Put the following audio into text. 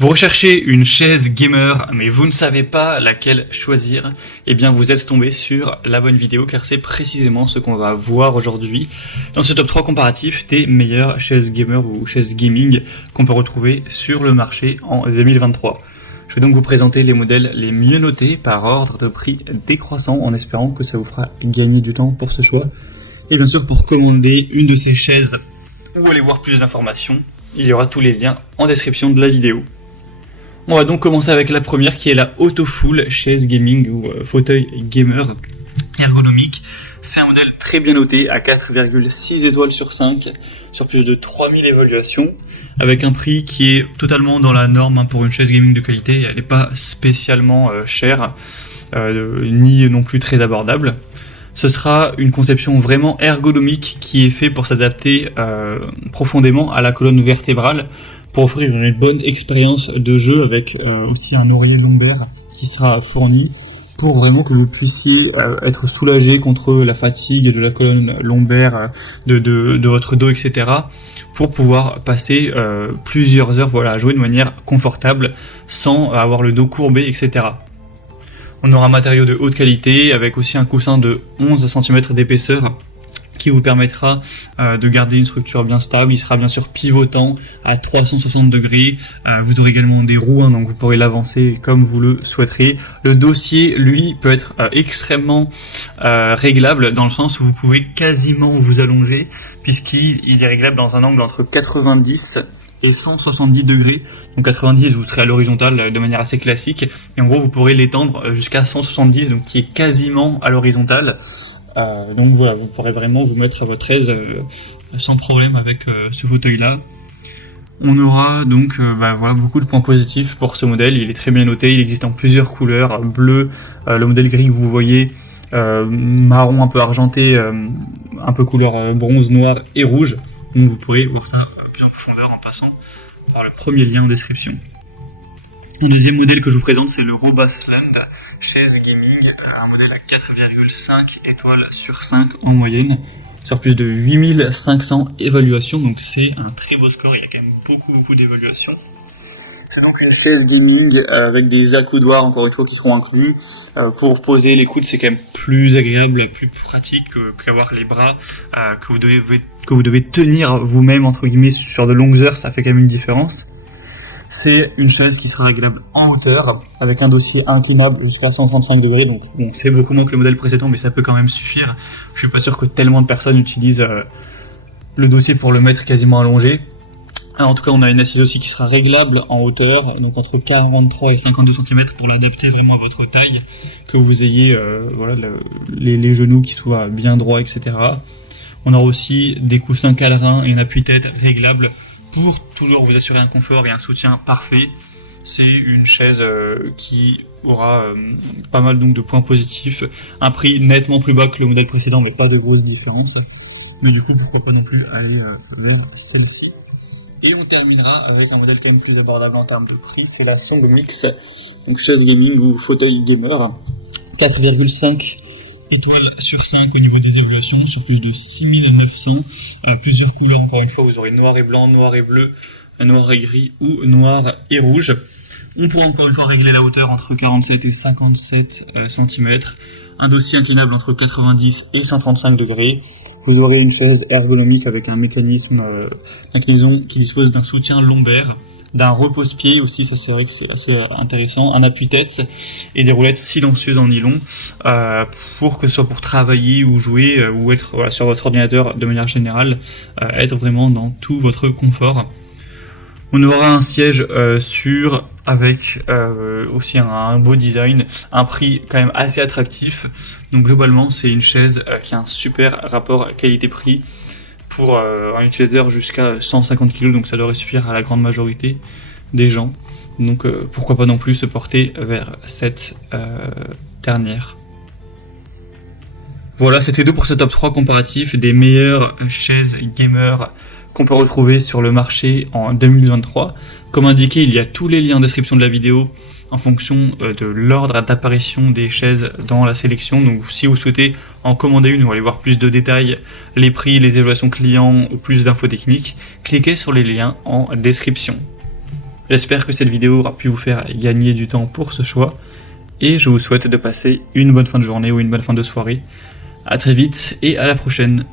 Vous recherchez une chaise gamer, mais vous ne savez pas laquelle choisir, eh bien vous êtes tombé sur la bonne vidéo car c'est précisément ce qu'on va voir aujourd'hui dans ce top 3 comparatif des meilleures chaises gamer ou chaises gaming qu'on peut retrouver sur le marché en 2023. Je vais donc vous présenter les modèles les mieux notés par ordre de prix décroissant en espérant que ça vous fera gagner du temps pour ce choix. Et bien sûr pour commander une de ces chaises ou aller voir plus d'informations, il y aura tous les liens en description de la vidéo. On va donc commencer avec la première qui est la Autofool chaise gaming ou fauteuil gamer ergonomique. C'est un modèle très bien noté à 4,6 étoiles sur 5 sur plus de 3000 évaluations avec un prix qui est totalement dans la norme pour une chaise gaming de qualité. Elle n'est pas spécialement chère ni non plus très abordable. Ce sera une conception vraiment ergonomique qui est faite pour s'adapter profondément à la colonne vertébrale pour offrir une bonne expérience de jeu avec aussi un oreiller lombaire qui sera fourni pour vraiment que vous puissiez être soulagé contre la fatigue de la colonne lombaire, de votre dos, etc. pour pouvoir passer plusieurs heures à jouer de manière confortable sans avoir le dos courbé, etc. On aura un matériau de haute qualité avec aussi un coussin de 11 cm d'épaisseur qui vous permettra de garder une structure bien stable. Il sera bien sûr pivotant à 360 degrés. Vous aurez également des roues, donc vous pourrez l'avancer comme vous le souhaiterez. Le dossier, lui, peut être extrêmement réglable dans le sens où vous pouvez quasiment vous allonger puisqu'il est réglable dans un angle entre 90 et 170 degrés. Donc 90, vous serez à l'horizontale de manière assez classique. Et en gros, vous pourrez l'étendre jusqu'à 170, donc qui est quasiment à l'horizontale. Donc voilà, vous pourrez vraiment vous mettre à votre aise sans problème avec ce fauteuil-là. On aura donc beaucoup de points positifs pour ce modèle. Il est très bien noté, il existe en plusieurs couleurs, bleu, le modèle gris que vous voyez, marron un peu argenté, un peu couleur bronze, noir et rouge. Donc vous pourrez voir ça plus en profondeur en passant par le premier lien en description. Le deuxième modèle que je vous présente, c'est le Robasland chaise gaming, un modèle à 4,5 étoiles sur 5 en moyenne, sur plus de 8500 évaluations, donc c'est un très beau score, il y a quand même beaucoup d'évaluations. C'est donc une chaise gaming avec des accoudoirs, encore une fois, qui seront inclus. Pour poser les coudes, c'est quand même plus agréable, plus pratique qu'avoir les bras que vous devez tenir vous-même, entre guillemets, sur de longues heures, ça fait quand même une différence. C'est une chaise qui sera réglable en hauteur, avec un dossier inclinable jusqu'à 135 degrés, donc bon, c'est beaucoup moins que le modèle précédent, mais ça peut quand même suffire. Je suis pas sûr que tellement de personnes utilisent le dossier pour le mettre quasiment allongé. Alors, en tout cas, on a une assise aussi qui sera réglable en hauteur, donc entre 43 et 52 cm pour l'adapter vraiment à votre taille, que vous ayez les genoux qui soient bien droits, etc. On aura aussi des coussins câlerins et un appui-tête réglable pour toujours vous assurer un confort et un soutien parfait. C'est une chaise qui aura pas mal donc de points positifs, un prix nettement plus bas que le modèle précédent, mais pas de grosses différences. Mais du coup, pourquoi pas non plus aller vers celle-ci. Et on terminera avec un modèle quand même plus abordable en termes de prix, c'est la Song Mix, donc chaise gaming ou fauteuil gamer, 4,5 étoiles sur 5 au niveau des évaluations, sur plus de 6900, plusieurs couleurs, encore une fois, vous aurez noir et blanc, noir et bleu, noir et gris ou noir et rouge. On pourra encore une fois régler la hauteur entre 47 et 57 cm, un dossier inclinable entre 90 et 135 degrés. Vous aurez une chaise ergonomique avec un mécanisme d'inclinaison qui dispose d'un soutien lombaire, d'un repose-pied aussi, ça c'est vrai que c'est assez intéressant, un appui-tête et des roulettes silencieuses en nylon pour que ce soit pour travailler ou jouer ou être sur votre ordinateur de manière générale, être vraiment dans tout votre confort. On aura un siège avec aussi un beau design, un prix quand même assez attractif. Donc globalement c'est une chaise qui a un super rapport qualité-prix pour un utilisateur jusqu'à 150 kg, donc ça devrait suffire à la grande majorité des gens. Donc pourquoi pas non plus se porter vers cette dernière. Voilà, c'était tout pour ce top 3 comparatif des meilleures chaises gamer qu'on peut retrouver sur le marché en 2023. Comme indiqué, il y a tous les liens en description de la vidéo en fonction de l'ordre d'apparition des chaises dans la sélection. Donc si vous souhaitez en commander une ou aller voir plus de détails, les prix, les évaluations clients, plus d'infos techniques, cliquez sur les liens en description. J'espère que cette vidéo aura pu vous faire gagner du temps pour ce choix, et je vous souhaite de passer une bonne fin de journée ou une bonne fin de soirée. À très vite et à la prochaine.